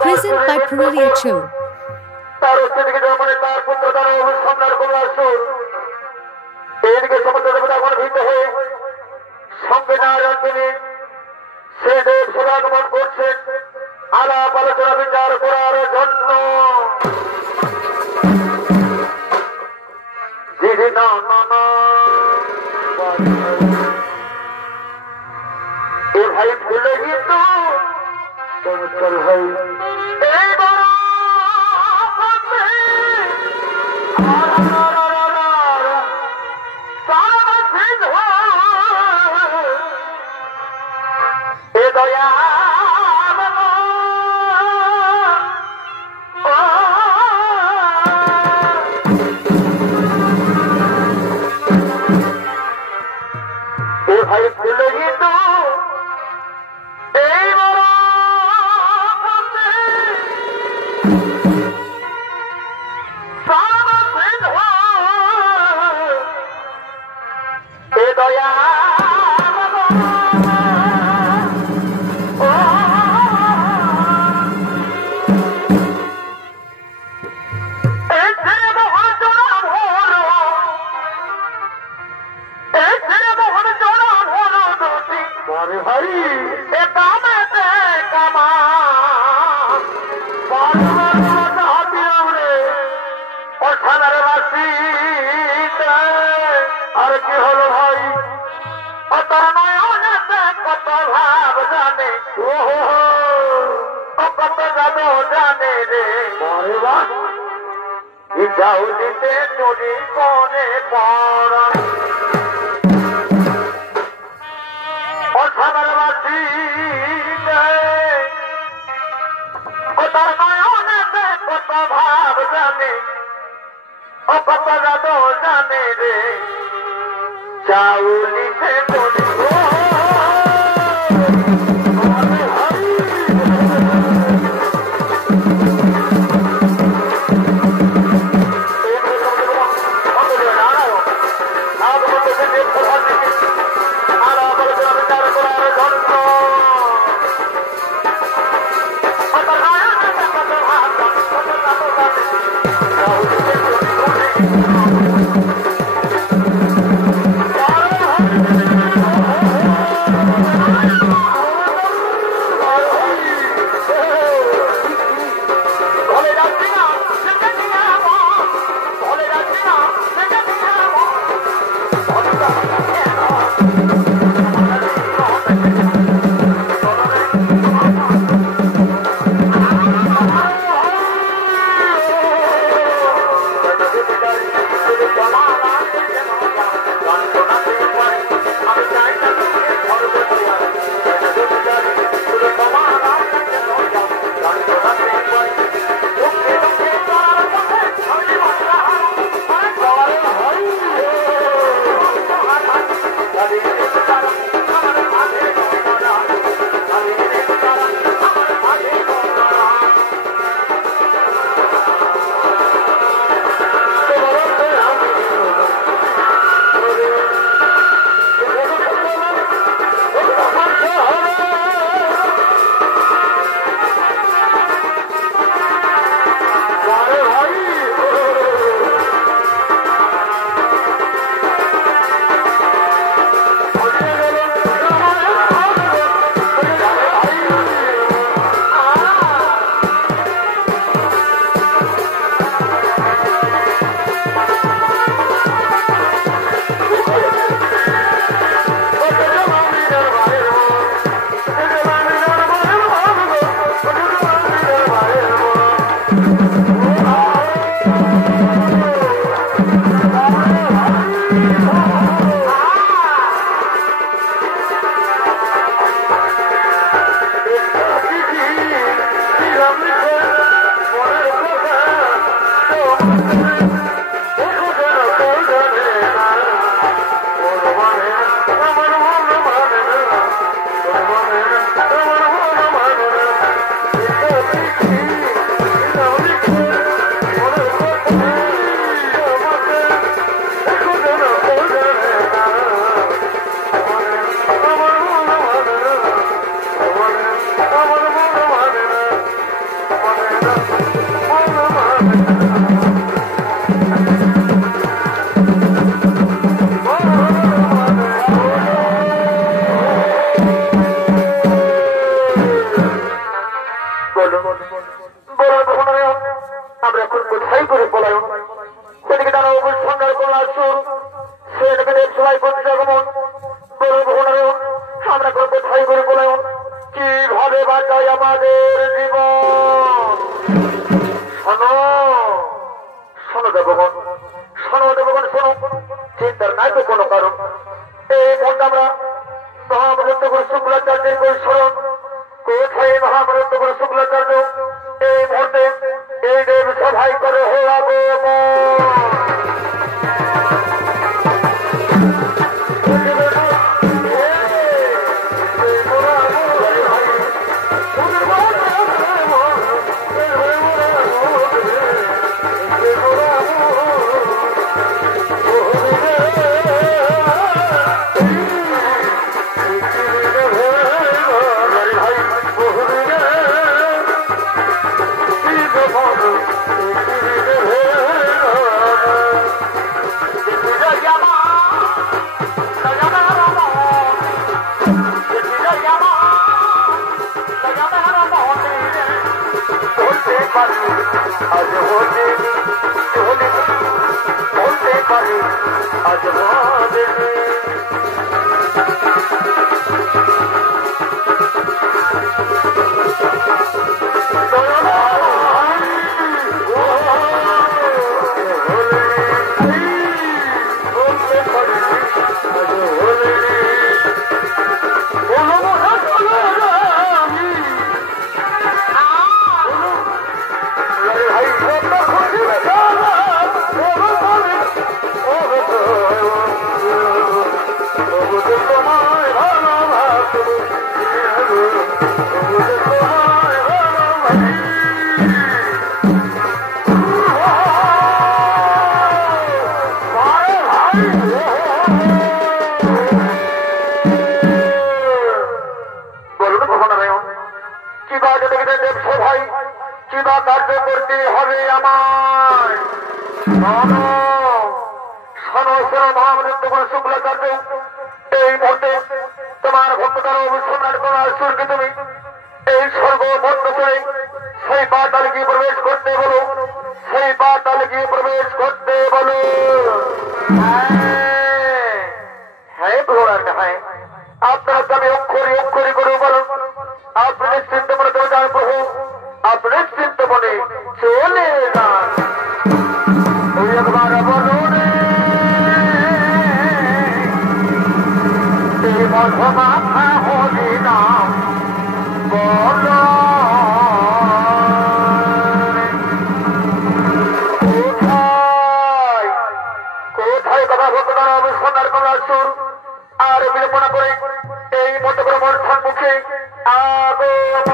Present by Puralia Cho. চাই আমাদের জীবন। শোনো শোনো দেবগণ, শোনো দেবগণ, শোনো, চিন্তার নাই তো কোনো কারণ। এই মুহূর্তে আমরা মহামৃত গুরু শুক্লাচার্যের স্মরণ কোথায়? মহামৃত গুরু শুক্লাচার্য এই মুহূর্তে এই দেব সভায় করে হে আগমন। আজ হতে বলতে পারি আজ হবে। কার্য করতে হবে আমার। শোনো শোনো শোনো মহামৃত্য গুরু শুক্লাচার্য এই মুহূর্তে তোমার ভক্তদার সম্রাট তোমার সুরকে তুমি এই স্বর্গ বন্ধ করে সেই পাতাল গিয়ে প্রবেশ করতে বলো, সেই পাতাল গিয়ে প্রবেশ করতে বলো। হ্যাঁ ভগবান, হ্যাঁ আপনার আমি অক্ষরে অক্ষরে করে বলো। আপনি নিশ্চিন্ত মনে করে যান প্রভু, আপনি নিশ্চিন্ত মনে চলে যান। ওই একবার বলো রে মাথা হলি নাম বলো। কোথায় কোথায় কথা ভক্তদার অবস্থানের কমলা সুর আর বিলম্বনা করে এই মতো করে মোর সম্মুখে আগমন।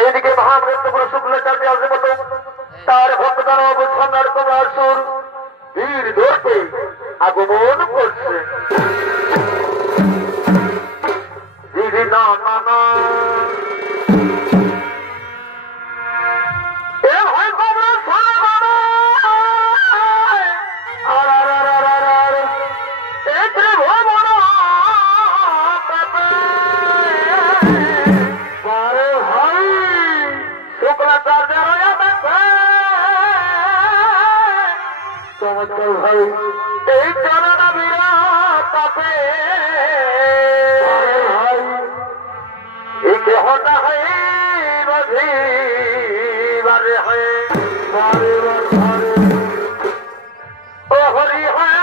এইদিকে মহামৃত্য গুরু শুক্লাচার্য আসবে মতো তার ভক্তদার অবস্থানের কমলা সুর ধীর ধরতে আগমন করছে। দিদি না না চমৎকার ভাই এই জানা বিরাট তাতে ভাই এই কেহটা হয় বাধি বারে হয় বারে বারে ও হরি হয়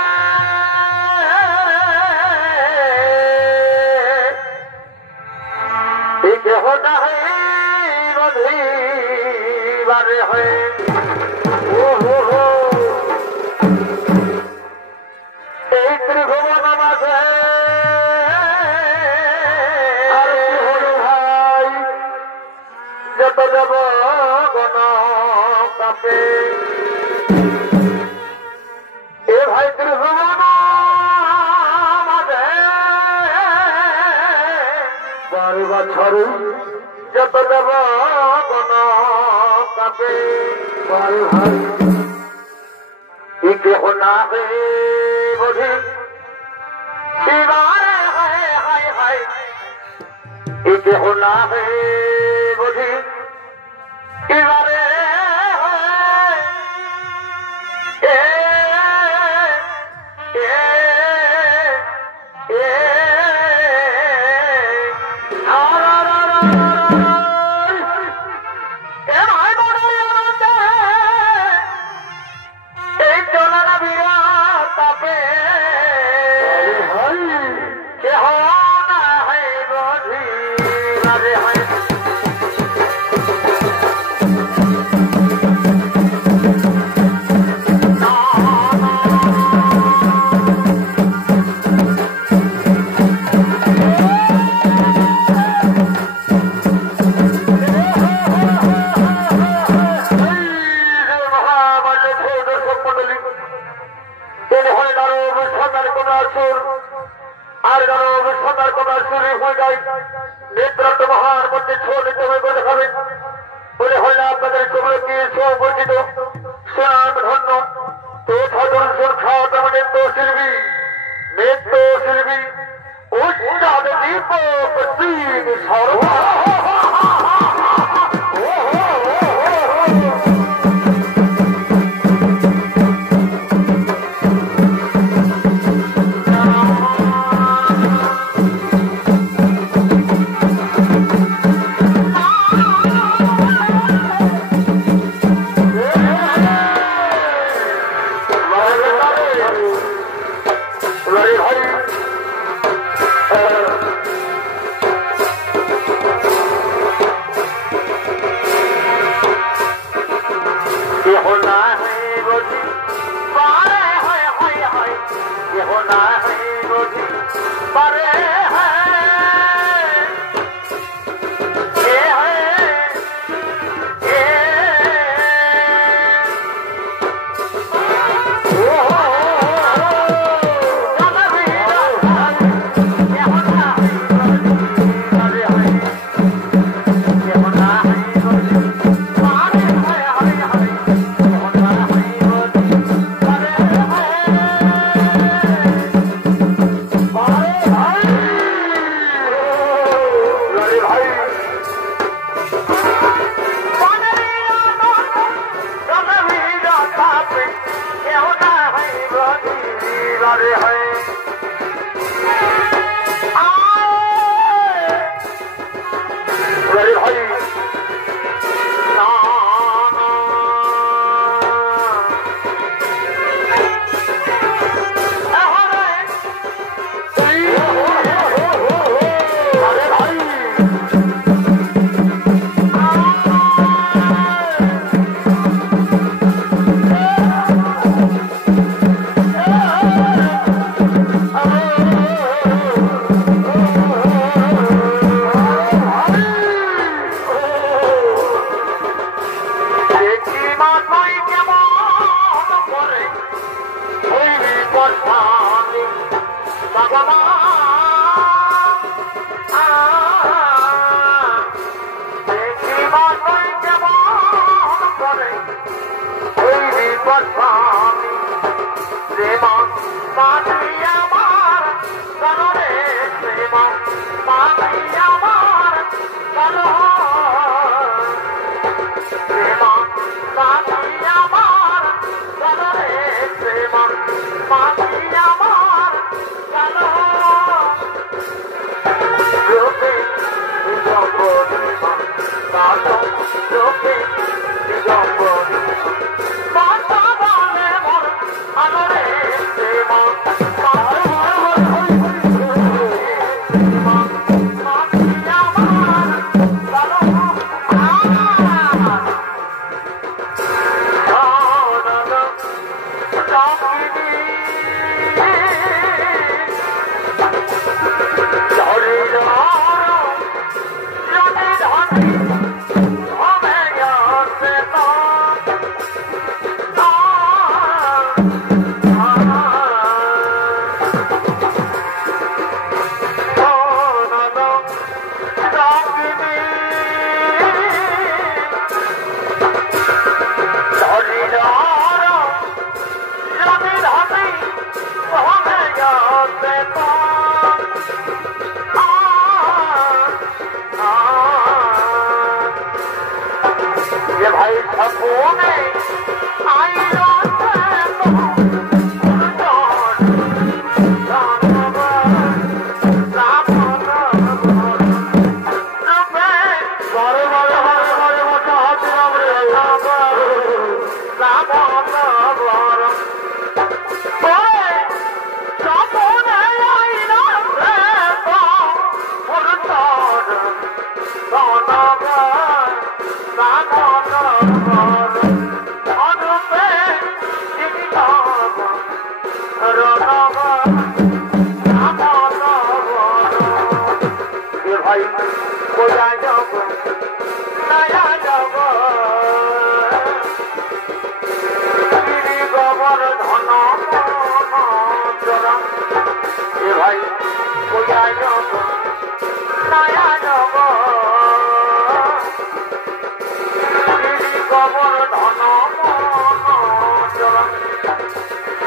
এই কেহটা হয় বাধি বারে হয়। ও হো হো এই ত্রিভুবন মাঝে আর কি হলো ভাই যত দেব গণ কাপে। এ ভাই ত্রিভুবন মাঝে 12 বছর যত দেব গণ কাপে। ভাই কেহ না হে বোঝি কেহ না হে বোঝি I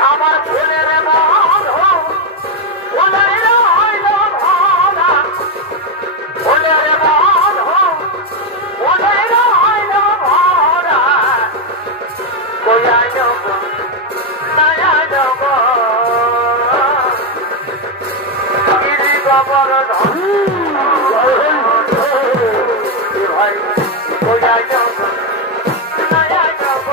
আমার ফুলের বন্ধু ফুলের হইল ভরা ফুলের বন্ধু ফুলের হইল ভরা কইয়া যাব নয়া যাব গিরি গোবর ধন ভাই কইয়া যাব নয়া যাব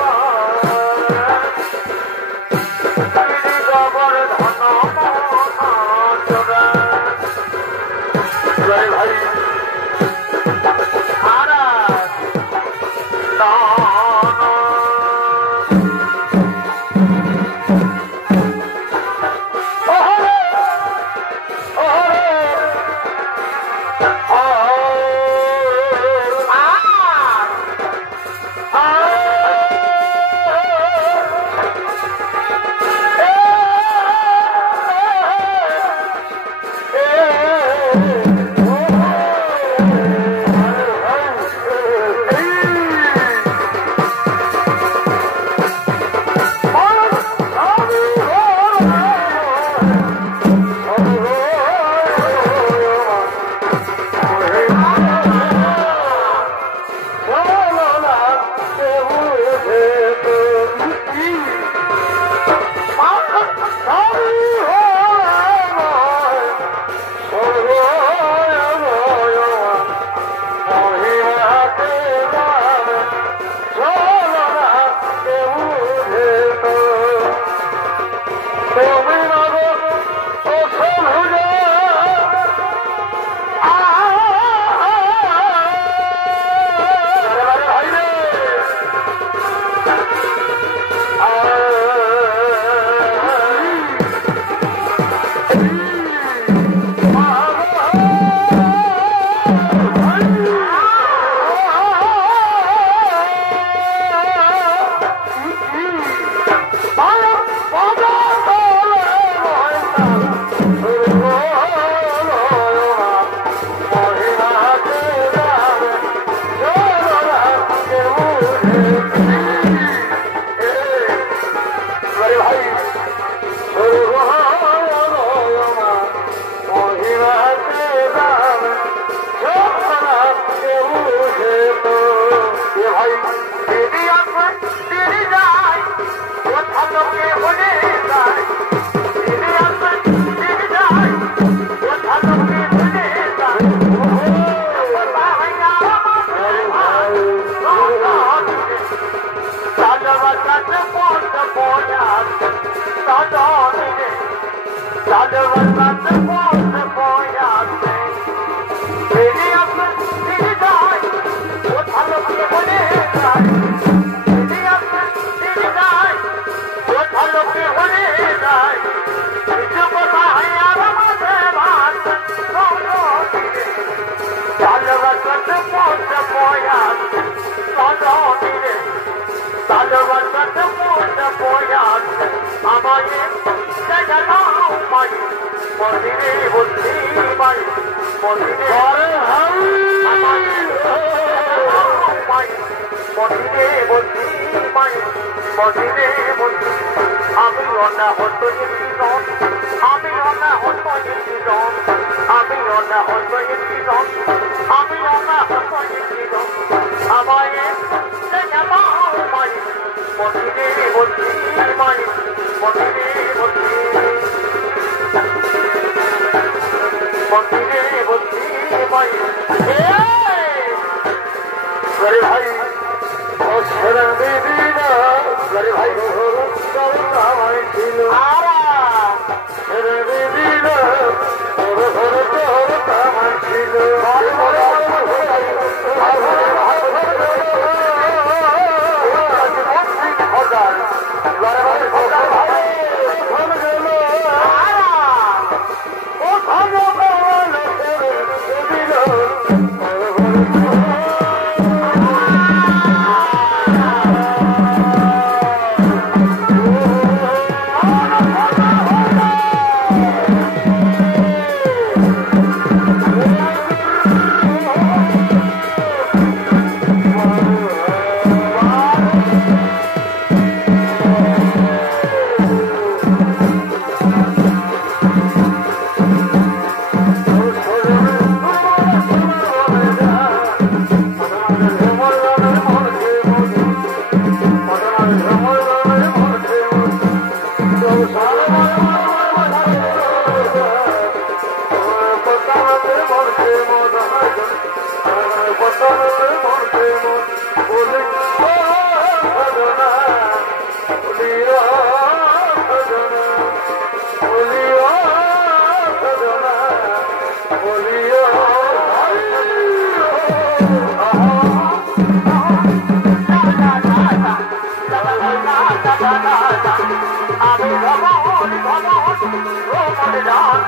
মনে যান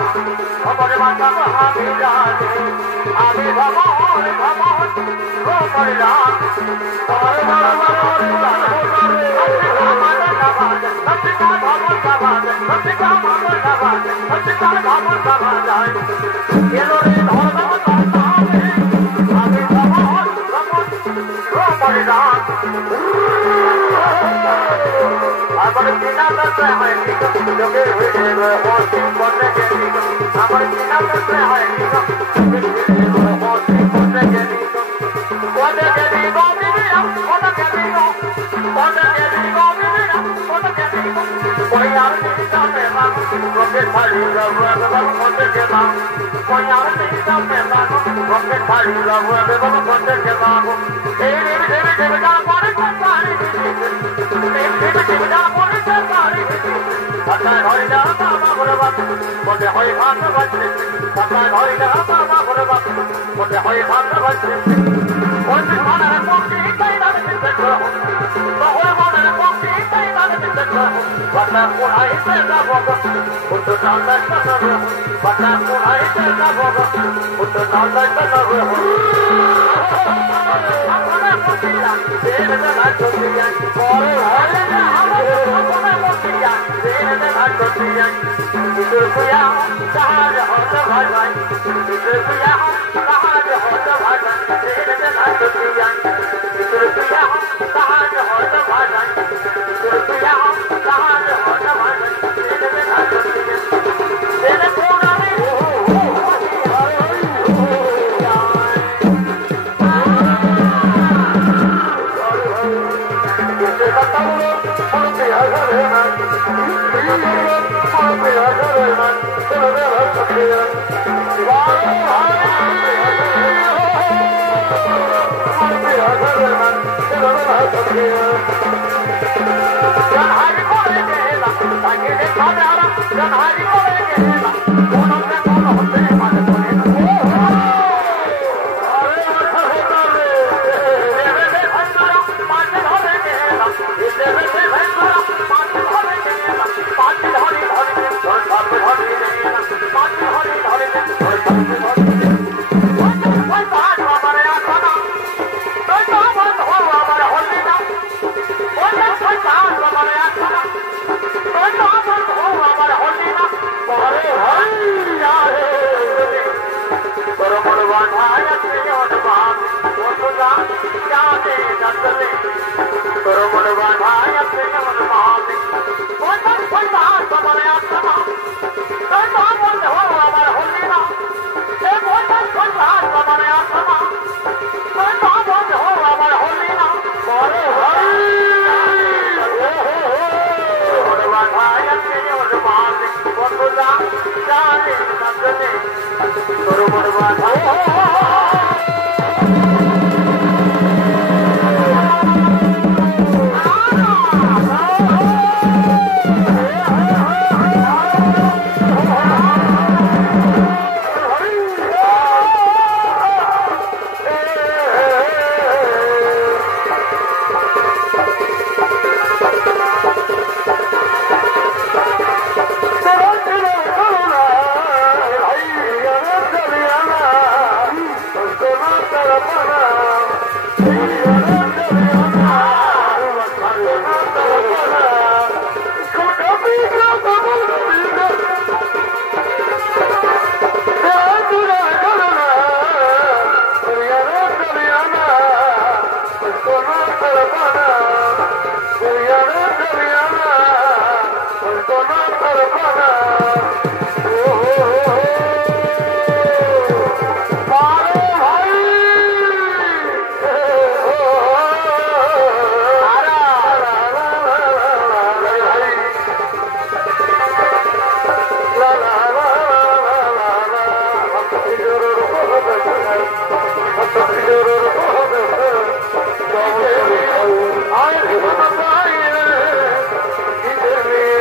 খবরে বাঁচাব আমি জানি আমি ভ্রমণ ভ্রমণ মনে যান আমার চিনা করতে হয়নি লোকে করতে গেলি আমার চিনা করতে হয়নি করতে গেলি করতে গেলি कोई यार नहीं जाते मानो रोके थाली रबुआ बेबल कोटे के मानो कोई यार नहीं जाते मानो रोके थाली रबुआ बेबल कोटे के मानो तेरे जा कोने चपारी तेरे जा कोने चपारी आता होई जा बाबा बरबाद कोटे होई भात बच्चे आता होई जा बाबा बरबाद कोटे होई भात बच्चे कोटे माने कोटी कई ना बिते को होई माने कोटी कई ना बिते को Bata kuhai tena boga, untuk nanda tena boga. Bata kuhai tena boga, untuk nanda tena boga. Apne mutiya, dene na chotiya, kore hale na apne mutiya, dene na chotiya. Idhar kuya, kahar hot bhai, idhar kuya, kahar hot bhai, dene na chotiya. Idhar kuya, kahar hot bhai, idhar kuya.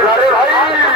Hare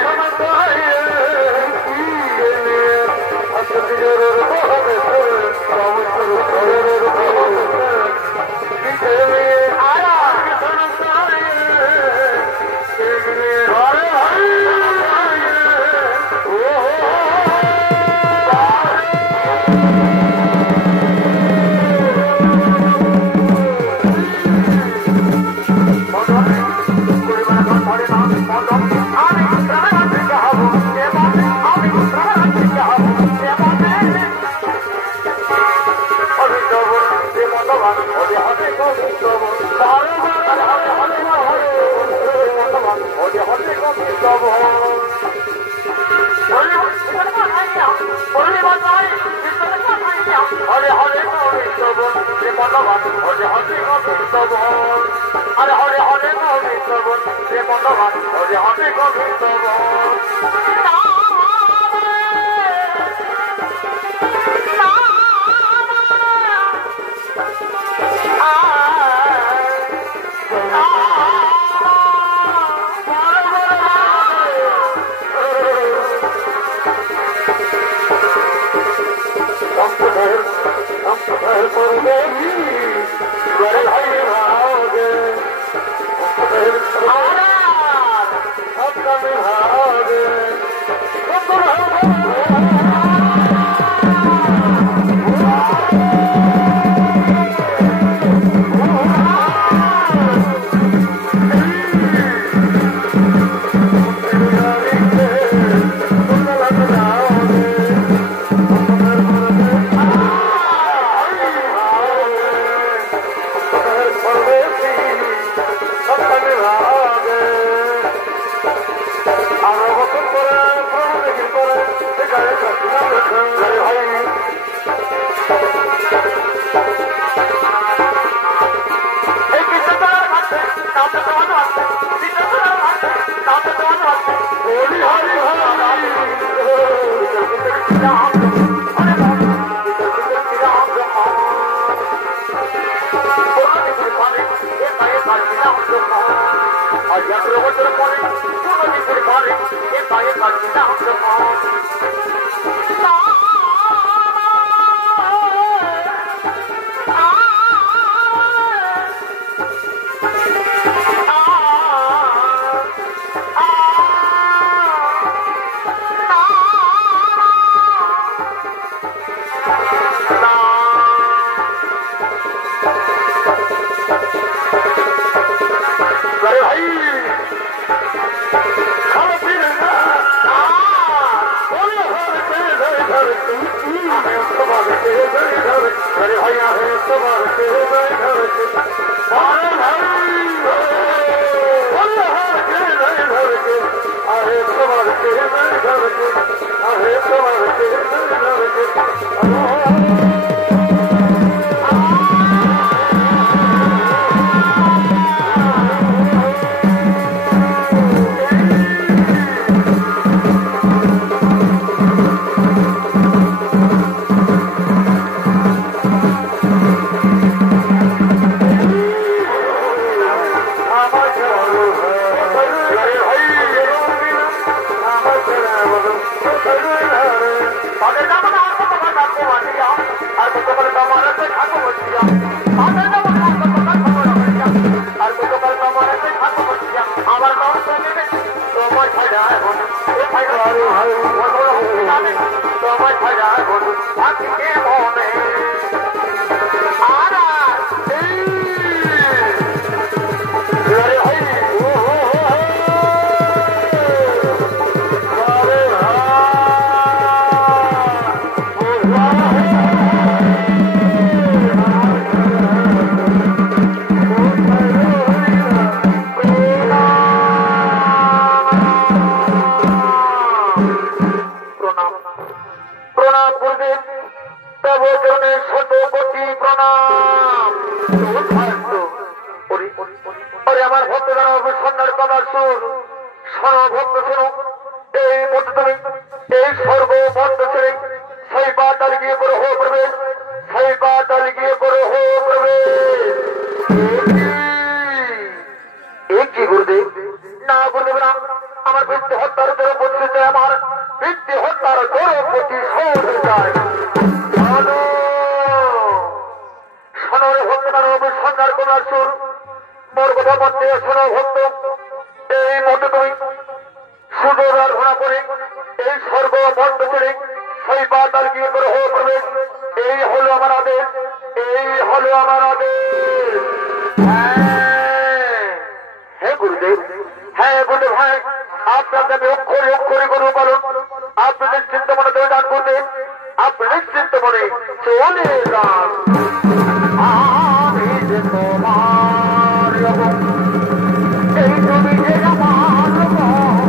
এই তুমি যে আমার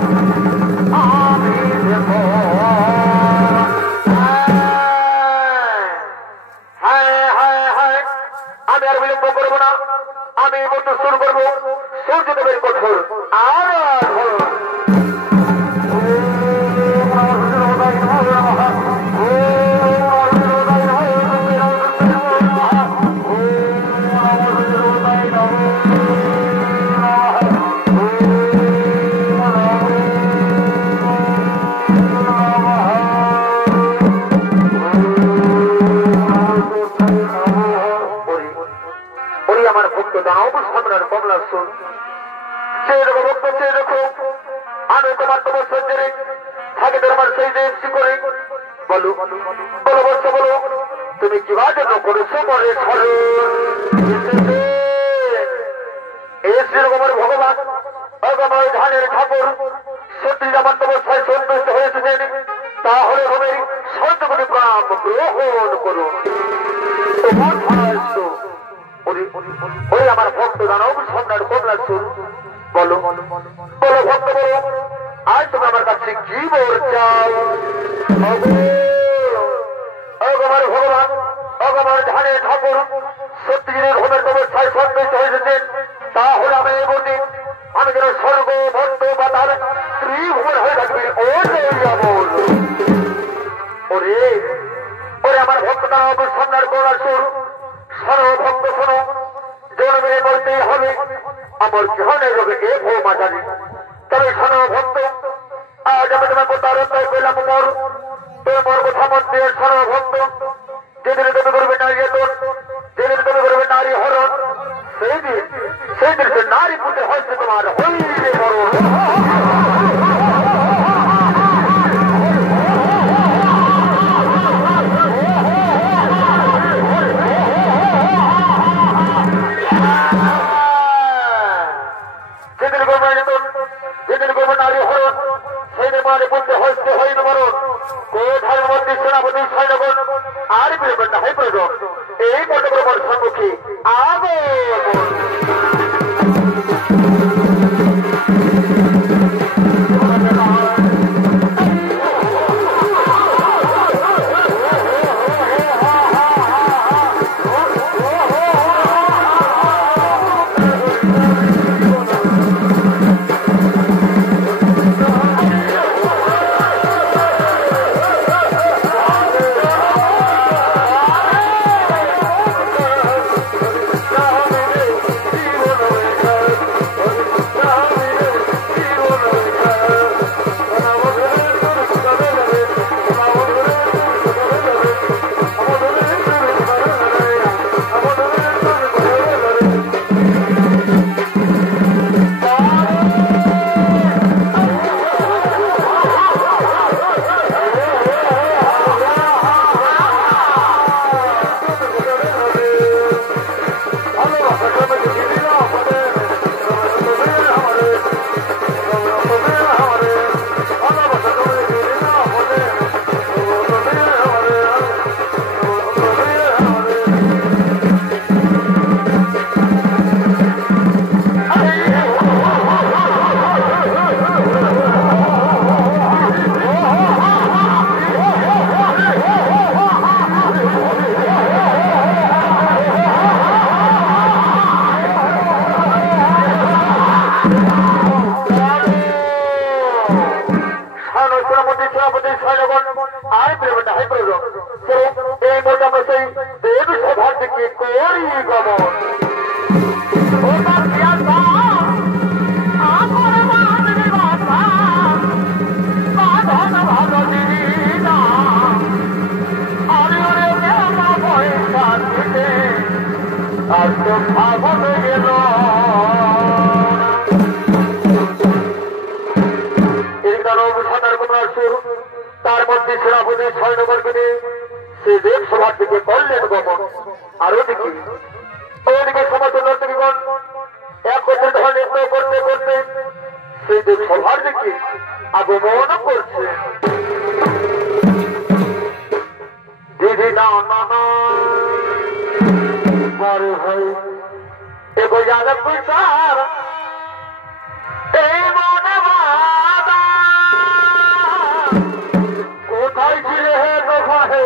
সুর চেয়ে দেখো ভক্ত চেয়ে দেখো আমি তোমার তপস্যের থাকে তোমার সেই দেশি করে বলো বলো বলছো বলো তুমি কিবা জন্য করেছো মরে স্মরণ এই শ্রীরকমের ভগবান অগময় ধানের ঠাকুর সত্যি আমার তপস্যায় সন্তুষ্ট হয়েছিলেন তাহলে হবে সত্যগুলি প্রাণ গ্রহণ করুন ওই আমার ভক্ত দানব সম্রাট কমলা সুর বলো বলো ভক্ত বলো আজ তুমি আমার কাছে কি বল চাও অগমার ভগবান অগমার ধানের ঠাকুর সত্যির ঘুমের ব্যবস্থায় সন্তুষ্ট হয়েছেন তাহলে আমি এই বলি আমি যেন স্বর্গ ভক্ত বা তার ত্রিভুবন হয়ে থাকবি ওরে ওরে আমার ভক্ত দানব সম্রাট কমলা সুর শোনো ভক্ত শোনো জন্মে বলতেই হবে আমার জীবনে রোগে এ ভো মাঝারি তবে শোনো ভক্ত আজ আমি তোমার প্রতারণায় পেলাম মর তোমার কথা মধ্যে শোনো ভক্ত যেদিন তুমি করবে নারী যেদিন তুমি করবে নারী হরণ সেই দিন সে নারী পুঁতে হয়েছে তোমার হইলে মরণ এই পর্যটন সম্মুখী আগো এই মোটামুটি দেব সভার দিকে করি গমন আর তো ভাবনে গেল এই কারণ সাঁতার কমার সুর তার মধ্যে সেনাপতি সৈন্যবর্গকে সে দেব সভার দিকে করলেন গমন আর ওদিকে সমস্ত নর্তকীগণ একত্রিত হয়ে নৃত্য করতে করতে সেই দেব সভার দিকে আগমন করছে দিদি না বড় ভাই এগো যাদব পুরস্কার এই মনে কোথায় ছিল হে দোকানে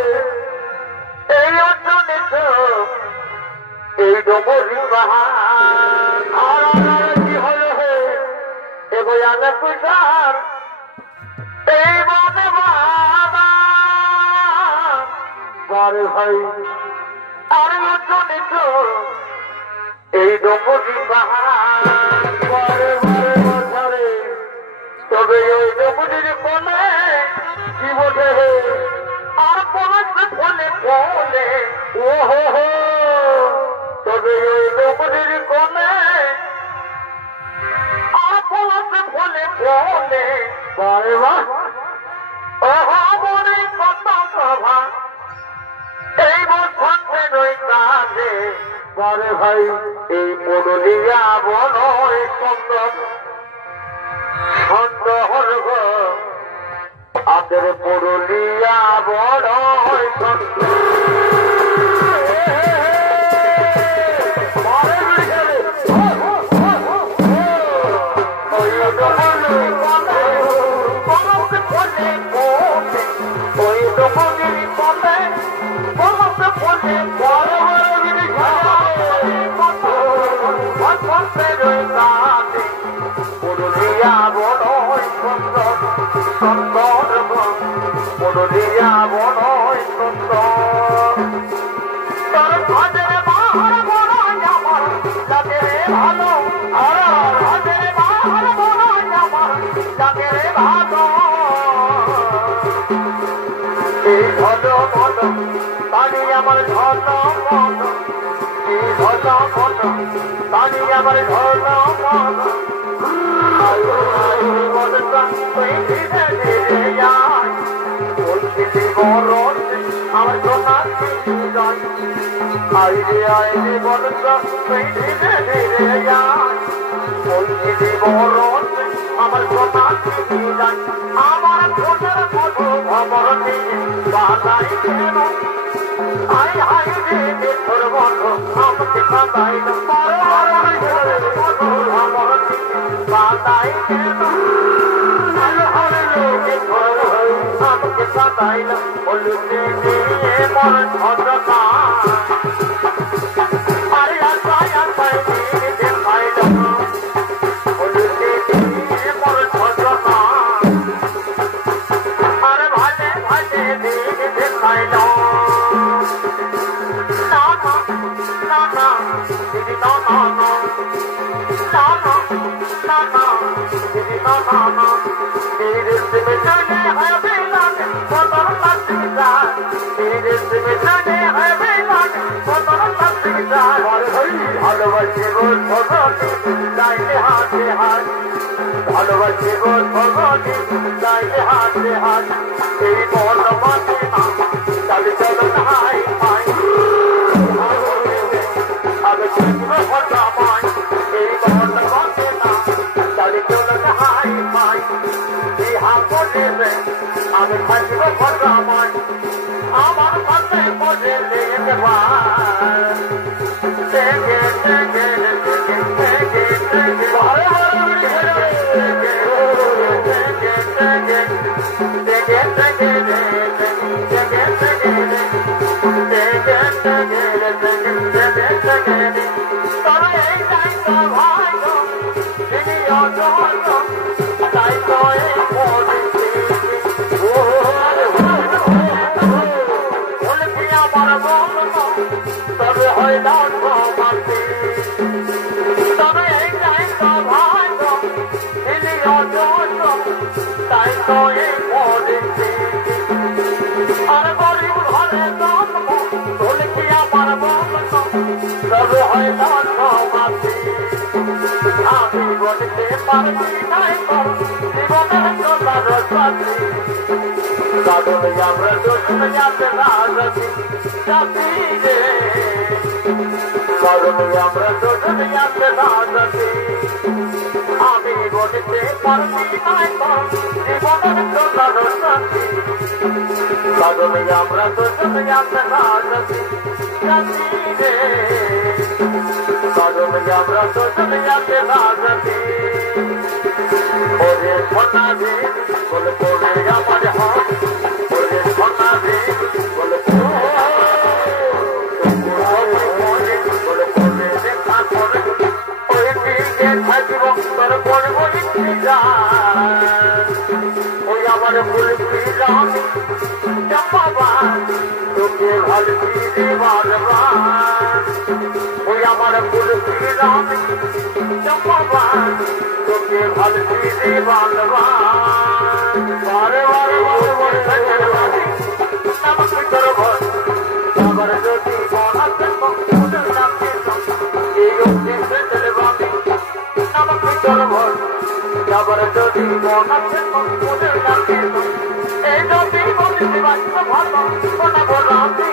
এই অঞ্চলে এই ডবরি পাহাড় কি হলো হে এগো যাদব পুরস্কার এই মনে বড় ভাই আর অঞ্চলে এই ডবরি পাহাড় তবে ওই ডবরির কোলে কি বোঝে আর পলাশ ফলে ফলে ও হো তবে ওই ডবরির কোলে ফলে ফলে বারে বাহ অহমরে কত প্রভা এই বসন্তে নই কাজে বারে ভাই এই পুরুলিয়া বনয় সুন্দর সুন্দর গো আদের পুরুলিয়া বনয় সুন্দর পুরুলিয়া বনয় সুন্দর সুন্দর পুরুলিয়া বনয় সুন্দর তোর ভাজের বাহার বনয় আমার লাগে রে ভালো আর ভাজের বাহার বনয় আমার লাগে রে ভালো এই ঘন মন বাড়ি আমার ঘন মন এই ঘন মন বাড়ি আমার ঘন মন আমার সোনা আইরে আইরে বলতা তুই ধীরে ধীরে যাই বলছিলি বরণ আমার সোনা যাই আমার সোনার মতো খবর নিয়ে বাধাই কেন আই হাই রে তোর বন্ধু আমাকে বাধাই খবর নিয়ে বাধাই কেন আমাকে বাধাই বলতে নিয়ে মন ঘটনা আরে আশায় আশায় নিয়ে দেখাইল বলতে নিয়ে মন ঘটনা আরে ভালে ভালে নিয়ে দেখাইল না না না না দিদি না না না না না না না দিদি না না না तेरे से मिलने है बेलान बदल लगता तेरे से मिलने है बेलान बदल लगता ভালোবাসে গো ভগবতী চাইলে হাতে হাত ভালোবাসে গো ভগবতী চাইলে হাতে হাত এই বল মাঝে না চলে চলো নাই পাই আগে চলবে ভটা পাই এই বল মাঝে না চলে চলো নাই পাই আমি থাকিব ভদ্রাময় আমার পাশে বসে দেখে তবে এই দায়িত্ব ভাই দায়িত্ব তবে হয় না তবে এই দায়িত্ব ভাই তাই তো এই পড়েছে আর গরিব ঘরে জন্ম বলে কি আমার তবে হয় না আমি বলতে পারছি নাই জীবনের চলার সাথে কারণে আমরা দুজন যাতে রাজি জাতি রে কারণে আমরা দুজন যাতে রাজি আমি বলতে পারছি নাই জীবনের চলার সাথে কারণে আমরা দুজন যাতে রাজি জাতি রে কারণে আমরা দুজন যাতে রাজি ওরে সোনা রে বলে পড়ে আমার হাত ওরে সোনা রে বলে বলে পড়ে দেখা করে ওই দিকে থাকিব তোর পড়ব ওই আমার ফুল পিলাম জম্মাবান তোকে ভালো ফিরে বারবার ওই আমার ফুল পিলাম জম্মাবান তোকে ভালো ফিরে বারবার বারে বারে আমাকে করব আবার যদি বনাতে তোদের নামে এই উদ্দেশ্যে চলে বাবি আমাকে করব যাবার যদি মন আছে মনে রাখে এই যদি বলি বাঁচতে ভালো কোনা বলাতে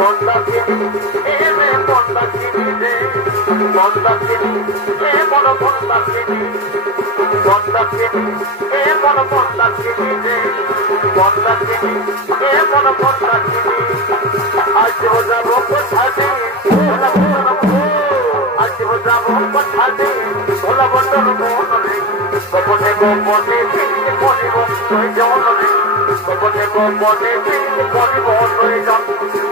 মন্দাকিনী এ মে মন্দাকিনী রে মন্দাকিনী এ মন মন্দাকিনী মন্দাকিনী এ মন মন্দাকিনী রে মন্দাকিনী এ মন মন্দাকিনী আজ যাবো কোথাতে আজ যাবো কোথাতে ভোলা বন্ধন মন রে গোপনে গোপনে পিড়িতে করিব প্রয়োজন রে গোপনে গোপনে পিড়িতে করিব প্রয়োজন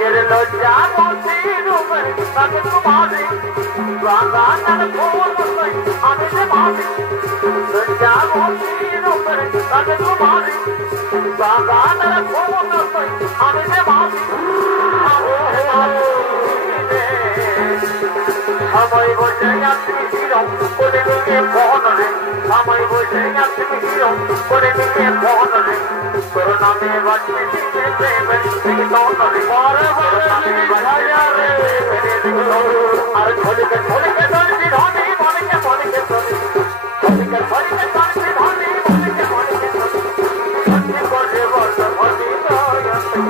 এর লজ্জা মন্দির উপরে তাকে তোমারে বাগানের ফুল হই আমি যে ভাবি লজ্জা মন্দির উপরে তাকে তোমারে বাগানের ফুল হই আমি যে ভাবি সময় বসে যাচ্ছি হিরো করে নিয়ে ফোন রে সময় বসে যাচ্ছি হিরো করে নিয়ে ফোন রে তোর নামে বাজবে দিতে প্রেমের সিংটন রে নামে বাজবে আর ঝলকে ঝলকে ধরছি ধনি মনকে মনকে ধরি ঝলকে ঝলকে ধরছি ধনি মনকে মনকে ধরি সত্যি করে বল ধনি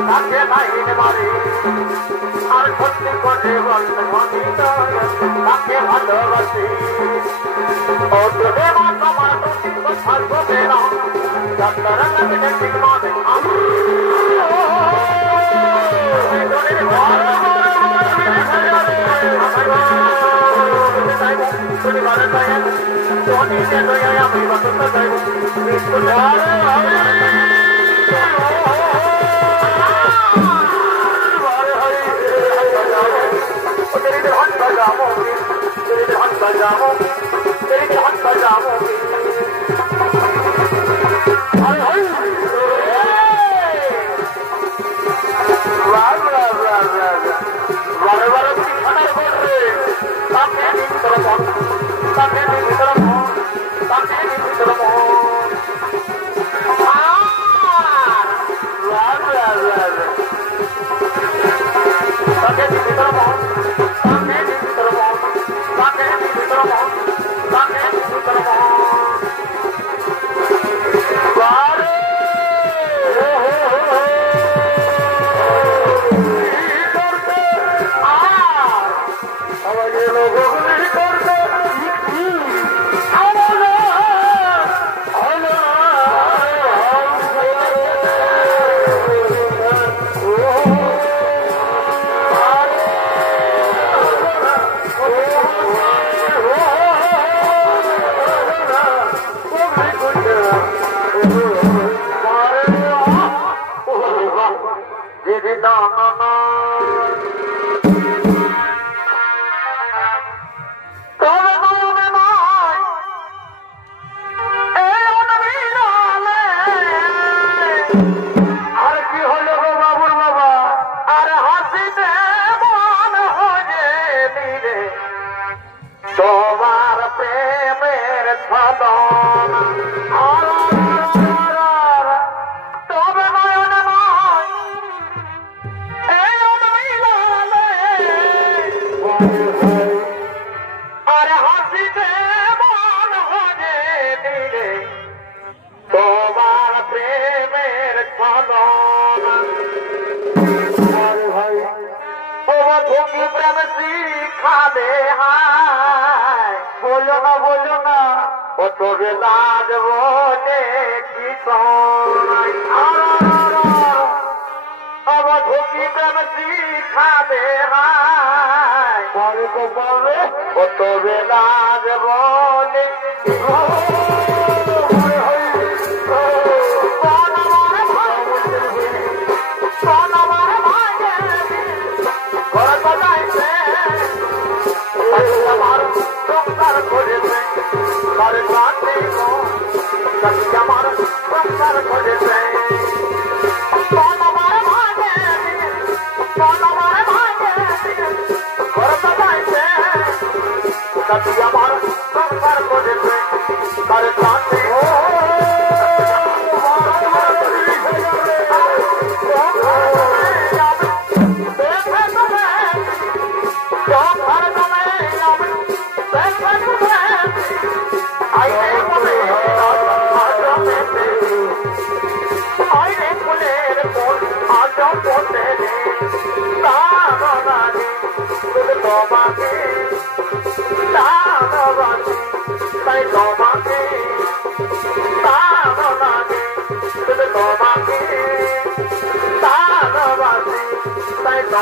তাকে লাইন মারি আর সত্যি করে বল ধনি তাকে ভালোবাসি ও তোরে মা তোমার তুমি কথা হবে না ডাক্তার লাগে ঠিক মানে আমি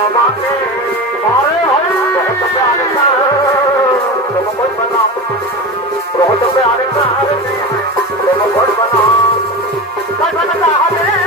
আমাকে मारे भाई बहुत पे आने का तुम कोई बना बहुत पे आने का तुम कोई बना कोई बना हमें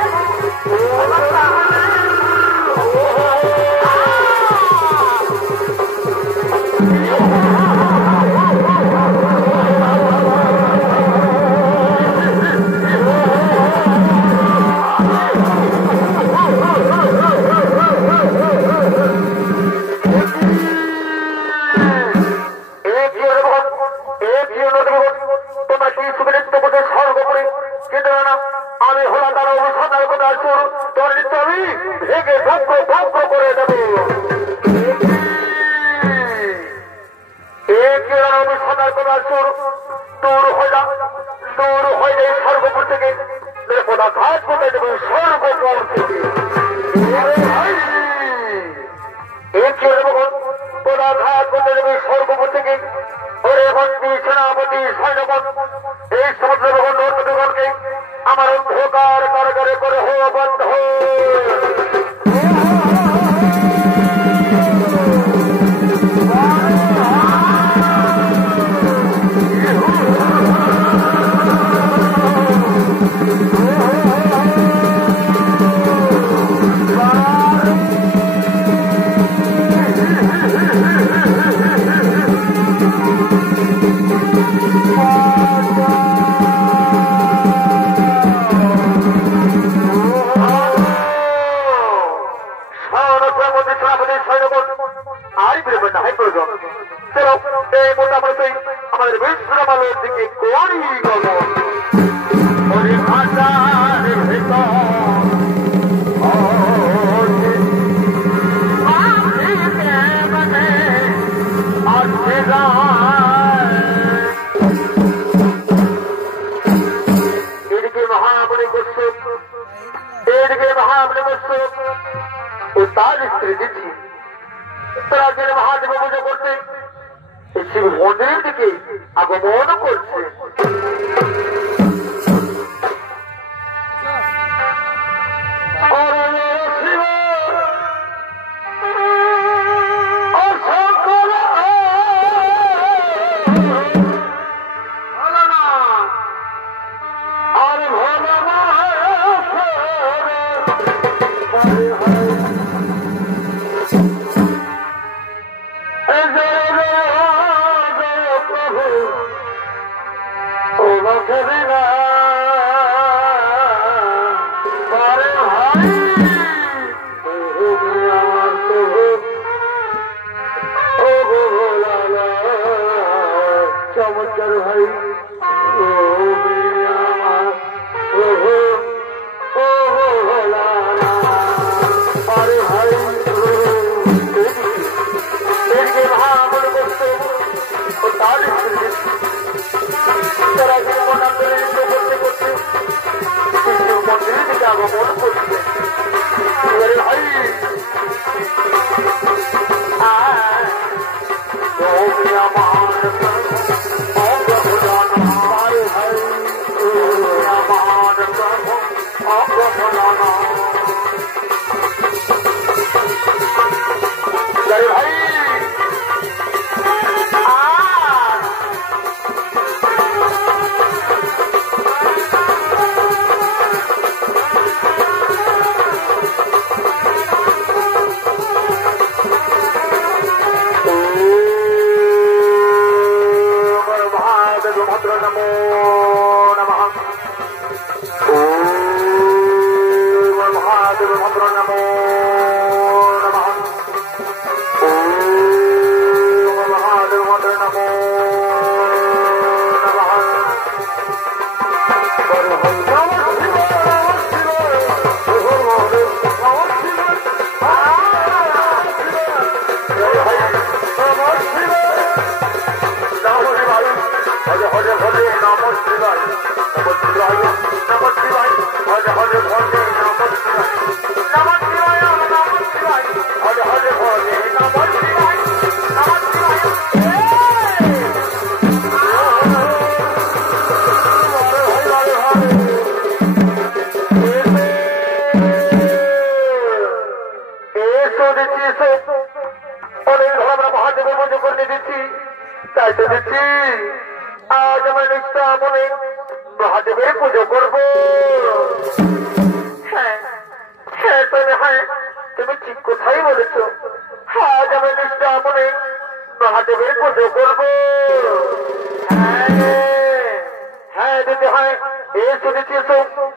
হ্যাঁ দিতে হয় এসে দিচ্ছিস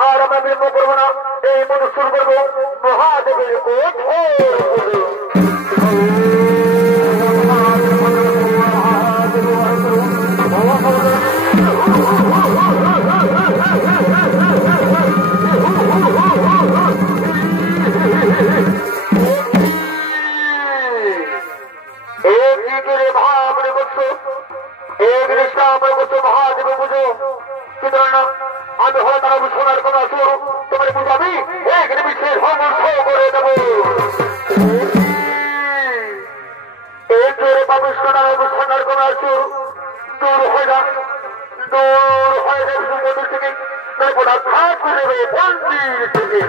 আর আমরা বিলম্ব করবো না এই মনে শুরু করবো মহাদেবের কোঠ আমি হয় তারা সোনার কথা শুরু তোমার বুঝাবি এক নিমিষের সমর্থ করে দেবো এই জোরে বাবু সোনার কথা শুরু দূর হয়ে যান দূর হয়ে যাবে মন্দির থেকে তারপর ঘাট করে দেবে মন্দির থেকে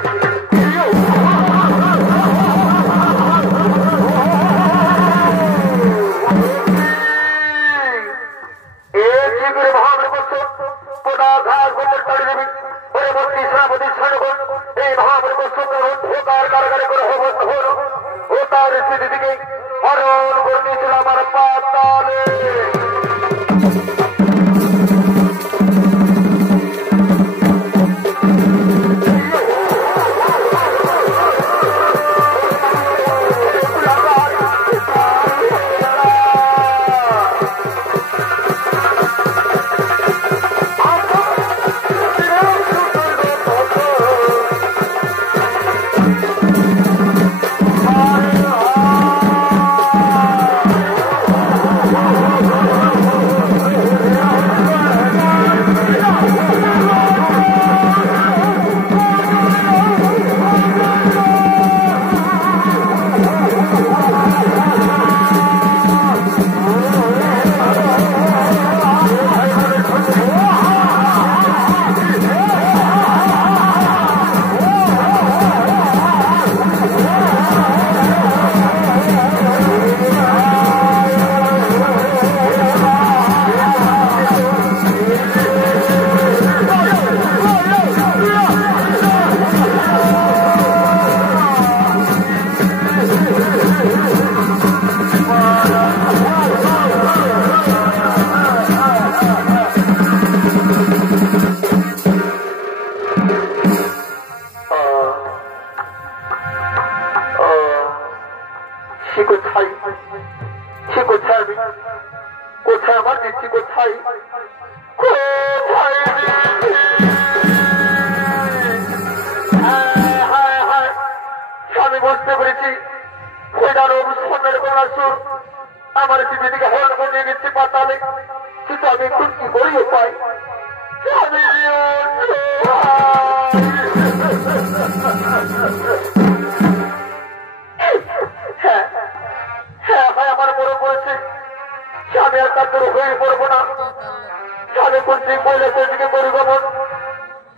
আমার পাতালে কোথায় আমার দিচ্ছি কোথায় আমি বুঝতে পেরেছি আমার দিদিকে হল করে নিয়ে গেছি পাতালে কিন্তু আমি এখন কি করি উপায় আমার মনে পড়েছে আমি আর তার হয়ে পড়বো না আমি করছি পয়লা দিকে করি গমন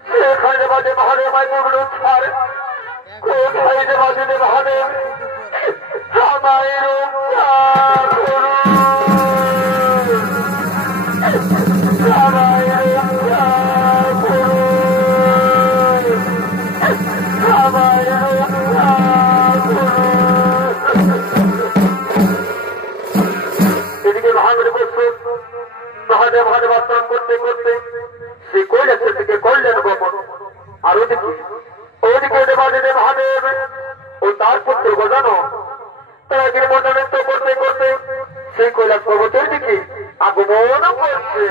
সেখানে বাজে মহাদেব মাই করলো ছাড় কোথায় যে বাজে মহাদেব আমায় রক্ষা করুন আমায় রক্ষা করুন আমায় রক্ষা করুন এদিকে ভাঙড়ে বসে মহাদেব মহাদেব আশ্রম করতে করতে সেই কৈলাসের দিকে করলেন গমন আর ওদিকে দেবাদেব মহাদেব ও তার পুত্র গজানো তারা গিরিমণ্ডলিত করতে করতে সেই কৈলাস পর্বতের দিকে আগমন করছে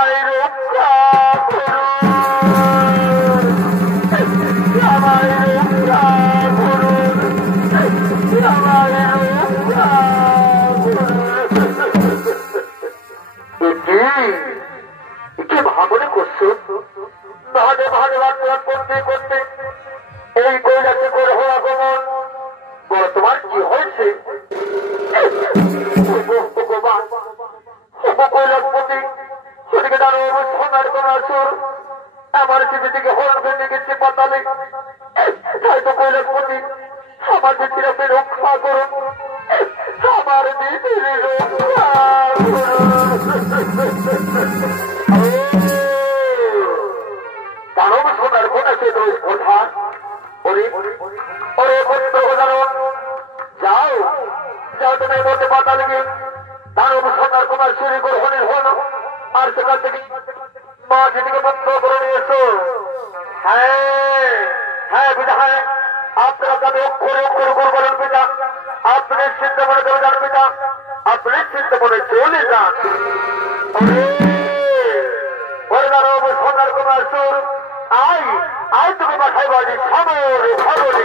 আমায় রক্ষা করুন, আমায় রক্ষা করুন, আমায় রক্ষা করুন। কি ভাবনে করছো? ভাগে ভাগে বাদ করতে করতে এই কৈলাসে করে হওয়া গমন তোমার কি হয়েছে? কৈলাসপতি ওদিকে দাঁড়ো সোনার কোনাসুর আমার চিঠি থেকে হরণ ভেঙে গেছে পাতালে। তাই তো কৈলাসপতি আমার দিদির আপনি রক্ষা করুন, আমার দিদির রক্ষা দানব সোনার কোনাসে রোজ প্রধান। ওরে ওরে যাও যাও তুমি মধ্যে পাতালে গিয়ে দানব সোনার কোনার চুরি গ্রহণের হন আর সেখান থেকে মা দিদিকে মুক্ত করে নিয়েছো। হ্যাঁ হ্যাঁ পিতা, হ্যাঁ আপনারা তাদের অক্ষরে অক্ষরে করে বলেন পিতা, আপনি চিন্তা মনে করে যান পিতা, আপনি চিন্তা মনে চলে যান। সোনার কুমার সুর আই আই তুমি বাসায় বাড়ি খবরে খবরে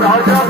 Thank you.